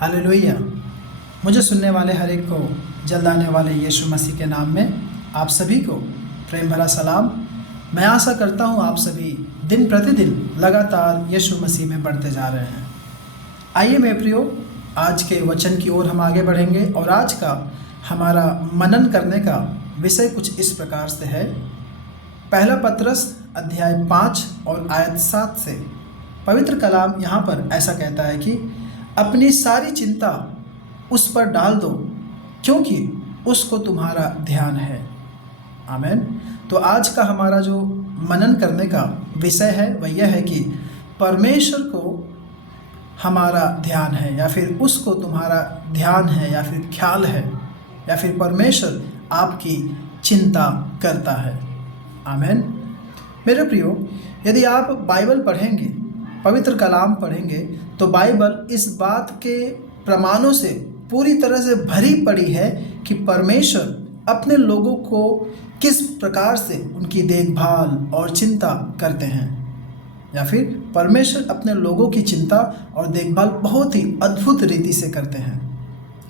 Hallelujah. मुझे सुनने वाले हर एक को जल्द आने वाले यीशु मसीह के नाम में आप सभी को प्रेम भरा सलाम। मैं आशा करता हूँ आप सभी दिन प्रतिदिन लगातार यीशु मसीह में बढ़ते जा रहे हैं। आइए मेरे प्रियो, आज के वचन की ओर हम आगे बढ़ेंगे और आज का हमारा मनन करने का विषय कुछ इस प्रकार से है। पहला पत्रस अध्याय 5 और आयत 7 से पवित्र कलाम यहाँ पर ऐसा कहता है कि अपनी सारी चिंता उस पर डाल दो क्योंकि उसको तुम्हारा ध्यान है। आमीन। तो आज का हमारा जो मनन करने का विषय है वह यह है कि परमेश्वर को हमारा ध्यान है, या फिर उसको तुम्हारा ध्यान है, या फिर ख्याल है, या फिर परमेश्वर आपकी चिंता करता है। आमीन। मेरे प्रियो, यदि आप बाइबल पढ़ेंगे, पवित्र कलाम पढ़ेंगे, तो बाइबल इस बात के प्रमाणों से पूरी तरह से भरी पड़ी है कि परमेश्वर अपने लोगों को किस प्रकार से उनकी देखभाल और चिंता करते हैं, या फिर परमेश्वर अपने लोगों की चिंता और देखभाल बहुत ही अद्भुत रीति से करते हैं।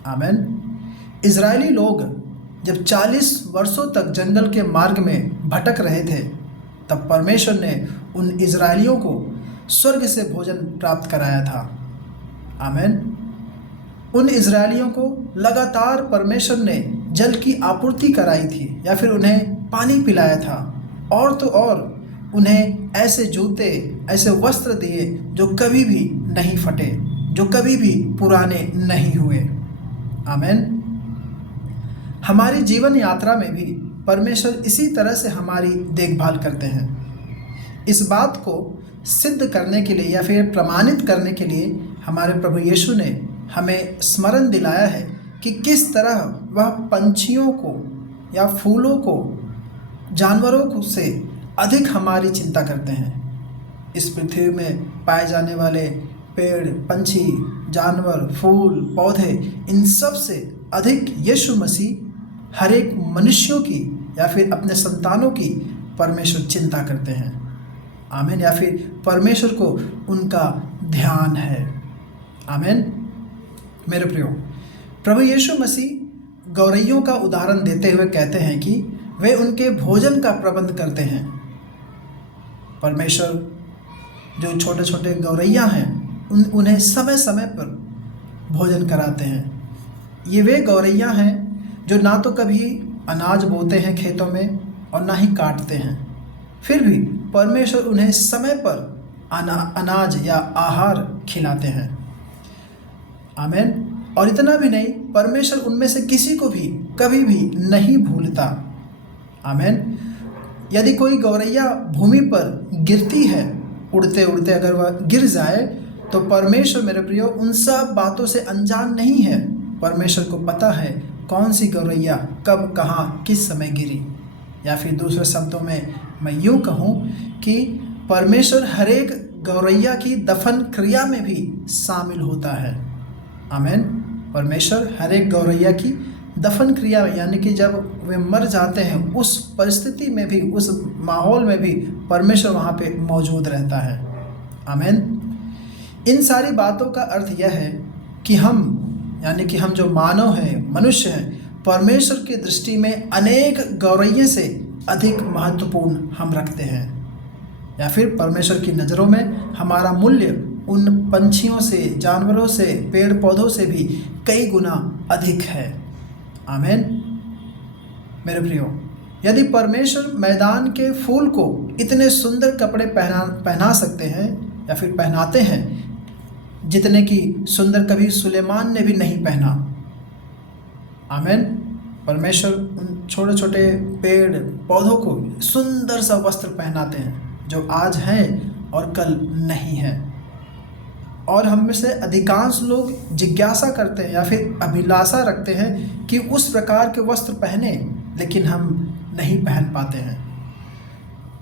आमीन। इजरायली लोग जब 40 वर्षों तक जंगल के मार्ग में भटक रहे थे, तब परमेश्वर ने उन इजरायलियों को स्वर्ग से भोजन प्राप्त कराया था। आमीन। उन इजरायलियों को लगातार परमेश्वर ने जल की आपूर्ति कराई थी, या फिर उन्हें पानी पिलाया था, और तो और उन्हें ऐसे जूते, ऐसे वस्त्र दिए जो कभी भी नहीं फटे, जो कभी भी पुराने नहीं हुए। आमीन। हमारी जीवन यात्रा में भी परमेश्वर इसी तरह से हमारी देखभाल करते हैं। इस बात को सिद्ध करने के लिए या फिर प्रमाणित करने के लिए हमारे प्रभु यीशु ने हमें स्मरण दिलाया है कि किस तरह वह पंछियों को या फूलों को, जानवरों को से अधिक हमारी चिंता करते हैं। इस पृथ्वी में पाए जाने वाले पेड़, पंछी, जानवर, फूल, पौधे, इन सब से अधिक यीशु मसीह हर एक मनुष्यों की या फिर अपने संतानों की परमेश्वर चिंता करते हैं। आमीन। या फिर परमेश्वर को उनका ध्यान है। आमीन। मेरे प्रियो, प्रभु यीशु मसीह गौरैयों का उदाहरण देते हुए कहते हैं कि वे उनके भोजन का प्रबंध करते हैं। परमेश्वर जो छोटे छोटे गौरैया हैं उन्हें समय समय पर भोजन कराते हैं। ये वे गौरैया हैं जो ना तो कभी अनाज बोते हैं खेतों में और ना ही काटते हैं, फिर भी परमेश्वर उन्हें समय पर अनाज या आहार खिलाते हैं। आमीन। और इतना भी नहीं, परमेश्वर उनमें से किसी को भी कभी भी नहीं भूलता। आमीन। यदि कोई गौरैया भूमि पर गिरती है, उड़ते उड़ते अगर वह गिर जाए, तो परमेश्वर मेरे प्रियो उन सब बातों से अनजान नहीं है। परमेश्वर को पता है कौन सी गौरैया कब, कहाँ, किस समय गिरी। या फिर दूसरे शब्दों में मैं यूँ कहूँ कि परमेश्वर हर एक गौरैया की दफन क्रिया में भी शामिल होता है। आमीन। परमेश्वर हर एक गौरैया की दफन क्रिया में, यानी कि जब वे मर जाते हैं उस परिस्थिति में भी, उस माहौल में भी परमेश्वर वहाँ पे मौजूद रहता है। आमीन। इन सारी बातों का अर्थ यह है कि हम, यानी कि हम जो मानव हैं, मनुष्य हैं, परमेश्वर की दृष्टि में अनेक गौरैये से अधिक महत्वपूर्ण हम रखते हैं, या फिर परमेश्वर की नज़रों में हमारा मूल्य उन पंछियों से, जानवरों से, पेड़ पौधों से भी कई गुना अधिक है। आमीन। मेरे प्रियो, यदि परमेश्वर मैदान के फूल को इतने सुंदर कपड़े पहना सकते हैं या फिर पहनाते हैं जितने कि सुंदर कभी सुलेमान ने भी नहीं पहना। आमीन। परमेश्वर उन छोटे छोटे पेड़ पौधों को सुंदर सा वस्त्र पहनाते हैं जो आज हैं और कल नहीं है। और हम में से अधिकांश लोग जिज्ञासा करते हैं या फिर अभिलाषा रखते हैं कि उस प्रकार के वस्त्र पहने, लेकिन हम नहीं पहन पाते हैं।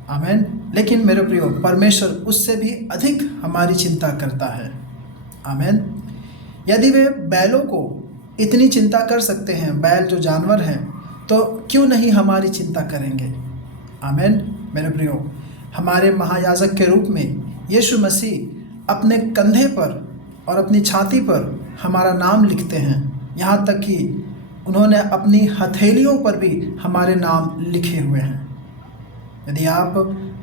आमीन। लेकिन मेरे प्रियो, परमेश्वर उससे भी अधिक हमारी चिंता करता है। आमीन। यदि वे बैलों को इतनी चिंता कर सकते हैं, बैल जो जानवर हैं, तो क्यों नहीं हमारी चिंता करेंगे। आमीन। मेरे प्रियो, हमारे महायाजक के रूप में यीशु मसीह अपने कंधे पर और अपनी छाती पर हमारा नाम लिखते हैं। यहाँ तक कि उन्होंने अपनी हथेलियों पर भी हमारे नाम लिखे हुए हैं। यदि आप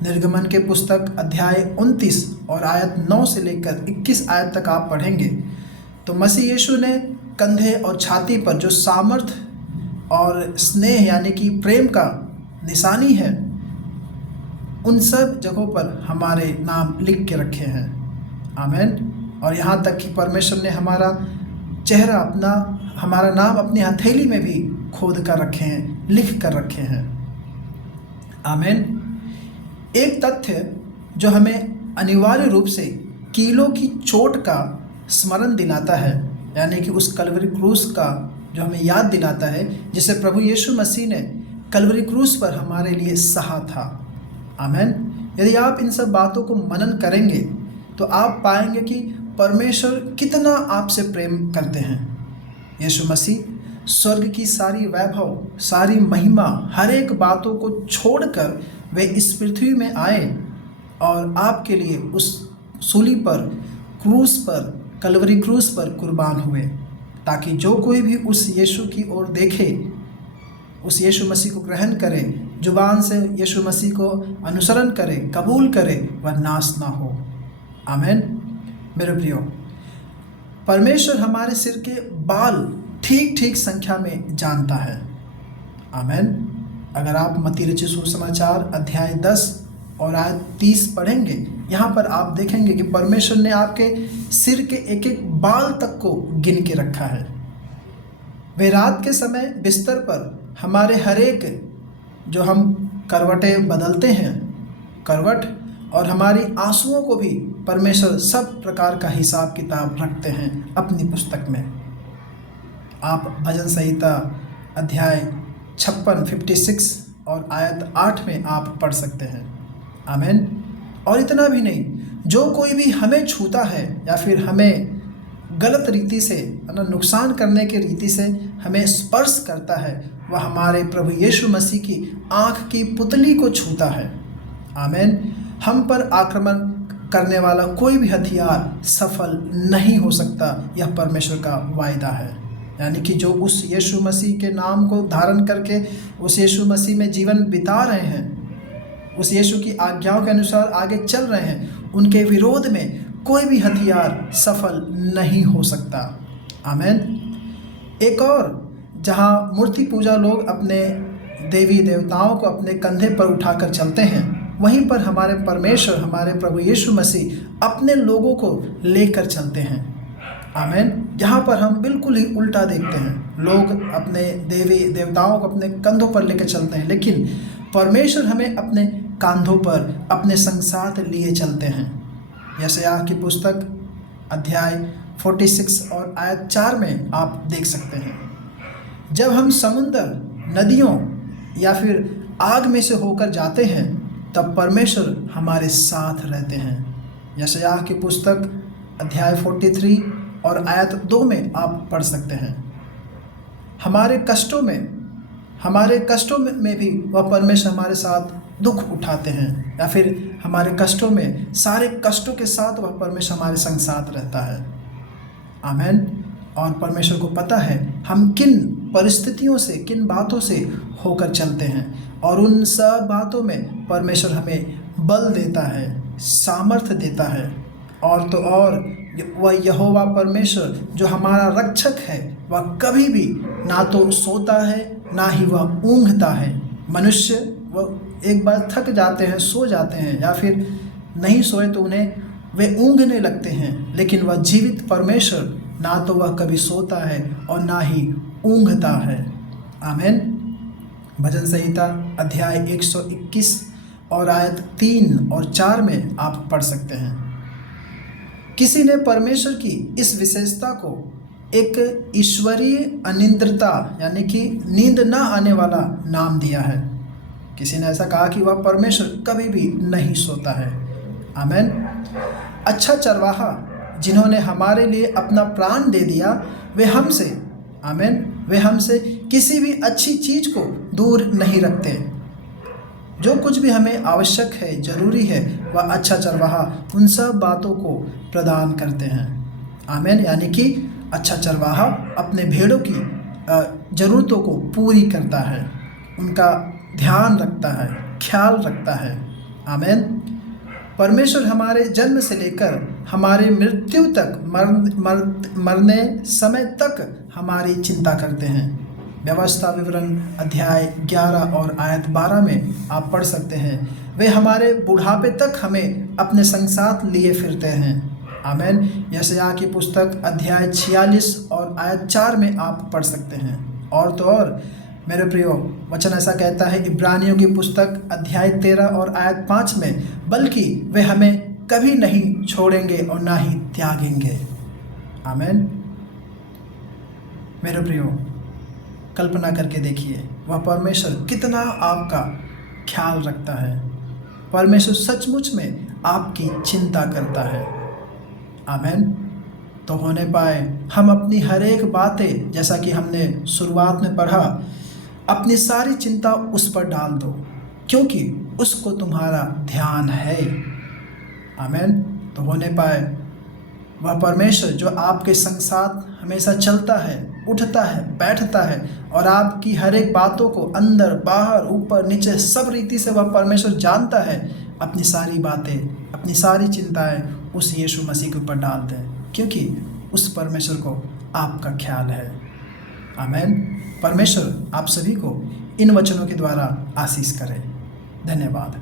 निर्गमन के पुस्तक अध्याय 29 और आयत 9 से लेकर 21 आयत तक आप पढ़ेंगे तो मसीह यीशु ने कंधे और छाती पर जो सामर्थ्य और स्नेह यानी कि प्रेम का निशानी है, उन सब जगहों पर हमारे नाम लिख के रखे हैं। आमीन। और यहाँ तक कि परमेश्वर ने हमारा चेहरा हमारा नाम अपनी हथेली में भी खोद कर रखे हैं, लिख कर रखे हैं। आमीन। एक तथ्य जो हमें अनिवार्य रूप से कीलों की चोट का स्मरण दिलाता है, यानी कि उस कलवरी क्रूस का जो हमें याद दिलाता है, जिसे प्रभु यीशु मसीह ने कलवरी क्रूस पर हमारे लिए सहा था। आमीन। यदि आप इन सब बातों को मनन करेंगे तो आप पाएंगे कि परमेश्वर कितना आपसे प्रेम करते हैं। यीशु मसीह स्वर्ग की सारी वैभव, सारी महिमा, हर एक बातों को छोड़कर वे इस पृथ्वी में आए और आपके लिए उस सूली पर, क्रूस पर, कलवरी क्रूस पर कुर्बान हुए, ताकि जो कोई भी उस यीशु की ओर देखे, उस यीशु मसीह को ग्रहण करे, जुबान से यीशु मसीह को अनुसरण करे, कबूल करे, वह नाश ना हो। आमीन। मेरे प्रियो, परमेश्वर हमारे सिर के बाल ठीक ठीक संख्या में जानता है। आमीन। अगर आप मत्ती रचित सुसमाचार अध्याय 10 और आयत 30 पढ़ेंगे, यहाँ पर आप देखेंगे कि परमेश्वर ने आपके सिर के एक एक बाल तक को गिन के रखा है। वे रात के समय बिस्तर पर हमारे हर एक जो हम करवटें बदलते हैं, करवट और हमारी आंसुओं को भी परमेश्वर सब प्रकार का हिसाब किताब रखते हैं अपनी पुस्तक में। आप भजन संहिता अध्याय 56 और आयत 8 में आप पढ़ सकते हैं। आमीन। और इतना भी नहीं, जो कोई भी हमें छूता है या फिर हमें गलत रीति से, नुकसान करने की रीति से हमें स्पर्श करता है, वह हमारे प्रभु यीशु मसीह की आँख की पुतली को छूता है। आमीन। हम पर आक्रमण करने वाला कोई भी हथियार सफल नहीं हो सकता, यह परमेश्वर का वायदा है। यानी कि जो उस यीशु मसीह के नाम को धारण करके उस यीशु मसीह में जीवन बिता रहे हैं, उस यीशु की आज्ञाओं के अनुसार आगे चल रहे हैं, उनके विरोध में कोई भी हथियार सफल नहीं हो सकता। आमीन। एक और, जहाँ मूर्ति पूजा लोग अपने देवी देवताओं को अपने कंधे पर उठाकर चलते हैं, वहीं पर हमारे परमेश्वर, हमारे प्रभु यीशु मसीह अपने लोगों को लेकर चलते हैं। आमीन। यहाँ पर हम बिल्कुल ही उल्टा देखते हैं। लोग अपने देवी देवताओं को अपने कंधों पर लेकर चलते हैं, लेकिन परमेश्वर हमें अपने कंधों पर अपने संग साथ लिए चलते हैं। यशायाह की पुस्तक अध्याय 46 और आयत 4 में आप देख सकते हैं, जब हम समुंदर, नदियों या फिर आग में से होकर जाते हैं, तब परमेश्वर हमारे साथ रहते हैं। यशायाह की पुस्तक अध्याय 43 और आयत 2 में आप पढ़ सकते हैं। हमारे कष्टों में भी वह परमेश्वर हमारे साथ दुख उठाते हैं, या फिर हमारे कष्टों में, सारे कष्टों के साथ वह परमेश्वर हमारे संग साथ रहता है। आमीन। और परमेश्वर को पता है हम किन परिस्थितियों से, किन बातों से होकर चलते हैं, और उन सब बातों में परमेश्वर हमें बल देता है, सामर्थ्य देता है। और तो और वह यहोवा परमेश्वर जो हमारा रक्षक है, वह कभी भी ना तो सोता है ना ही वह ऊँघता है। मनुष्य वह एक बार थक जाते हैं, सो जाते हैं, या फिर नहीं सोए तो उन्हें वे ऊँघने लगते हैं, लेकिन वह जीवित परमेश्वर ना तो वह कभी सोता है और ना ही ऊँघता है। आमीन। भजन संहिता अध्याय 121 और आयत 3 और 4 में आप पढ़ सकते हैं। किसी ने परमेश्वर की इस विशेषता को एक ईश्वरीय अनिद्रता यानी कि नींद न आने वाला नाम दिया है। किसी ने ऐसा कहा कि वह परमेश्वर कभी भी नहीं सोता है। आमीन। अच्छा चरवाहा जिन्होंने हमारे लिए अपना प्राण दे दिया, वे हमसे, आमीन, वे हमसे किसी भी अच्छी चीज़ को दूर नहीं रखते। जो कुछ भी हमें आवश्यक है, जरूरी है, वह अच्छा चरवाहा उन सब बातों को प्रदान करते हैं। आमीन। यानी कि अच्छा चरवाहा अपने भेड़ों की ज़रूरतों को पूरी करता है, उनका ध्यान रखता है, ख्याल रखता है। आमीन। परमेश्वर हमारे जन्म से लेकर हमारे मृत्यु तक मरने समय तक हमारी चिंता करते हैं। व्यवस्था विवरण अध्याय 11 और आयत 12 में आप पढ़ सकते हैं। वे हमारे बुढ़ापे तक हमें अपने संग साथ लिए फिरते हैं। आमीन। यशायाह की पुस्तक अध्याय 46 और आयत 4 में आप पढ़ सकते हैं। और तो और मेरे प्रियो, वचन ऐसा कहता है इब्रानियों की पुस्तक अध्याय 13 और आयत 5 में, बल्कि वे हमें कभी नहीं छोड़ेंगे और ना ही त्यागेंगे। आमीन। मेरे प्रियो, कल्पना करके देखिए वह परमेश्वर कितना आपका ख्याल रखता है। परमेश्वर सचमुच में आपकी चिंता करता है। आमीन। तो होने पाए हम अपनी हर एक बातें, जैसा कि हमने शुरुआत में पढ़ा, अपनी सारी चिंता उस पर डाल दो, क्योंकि उसको तुम्हारा ध्यान है। आमीन। तो होने पाए वह परमेश्वर जो आपके संग साथ हमेशा चलता है, उठता है, बैठता है और आपकी हर एक बातों को अंदर बाहर ऊपर नीचे सब रीति से वह परमेश्वर जानता है, अपनी सारी बातें, अपनी सारी चिंताएं उस यीशु मसीह के ऊपर डाल दें, क्योंकि उस परमेश्वर को आपका ख्याल है। आमीन। परमेश्वर आप सभी को इन वचनों के द्वारा आशीष करे। धन्यवाद।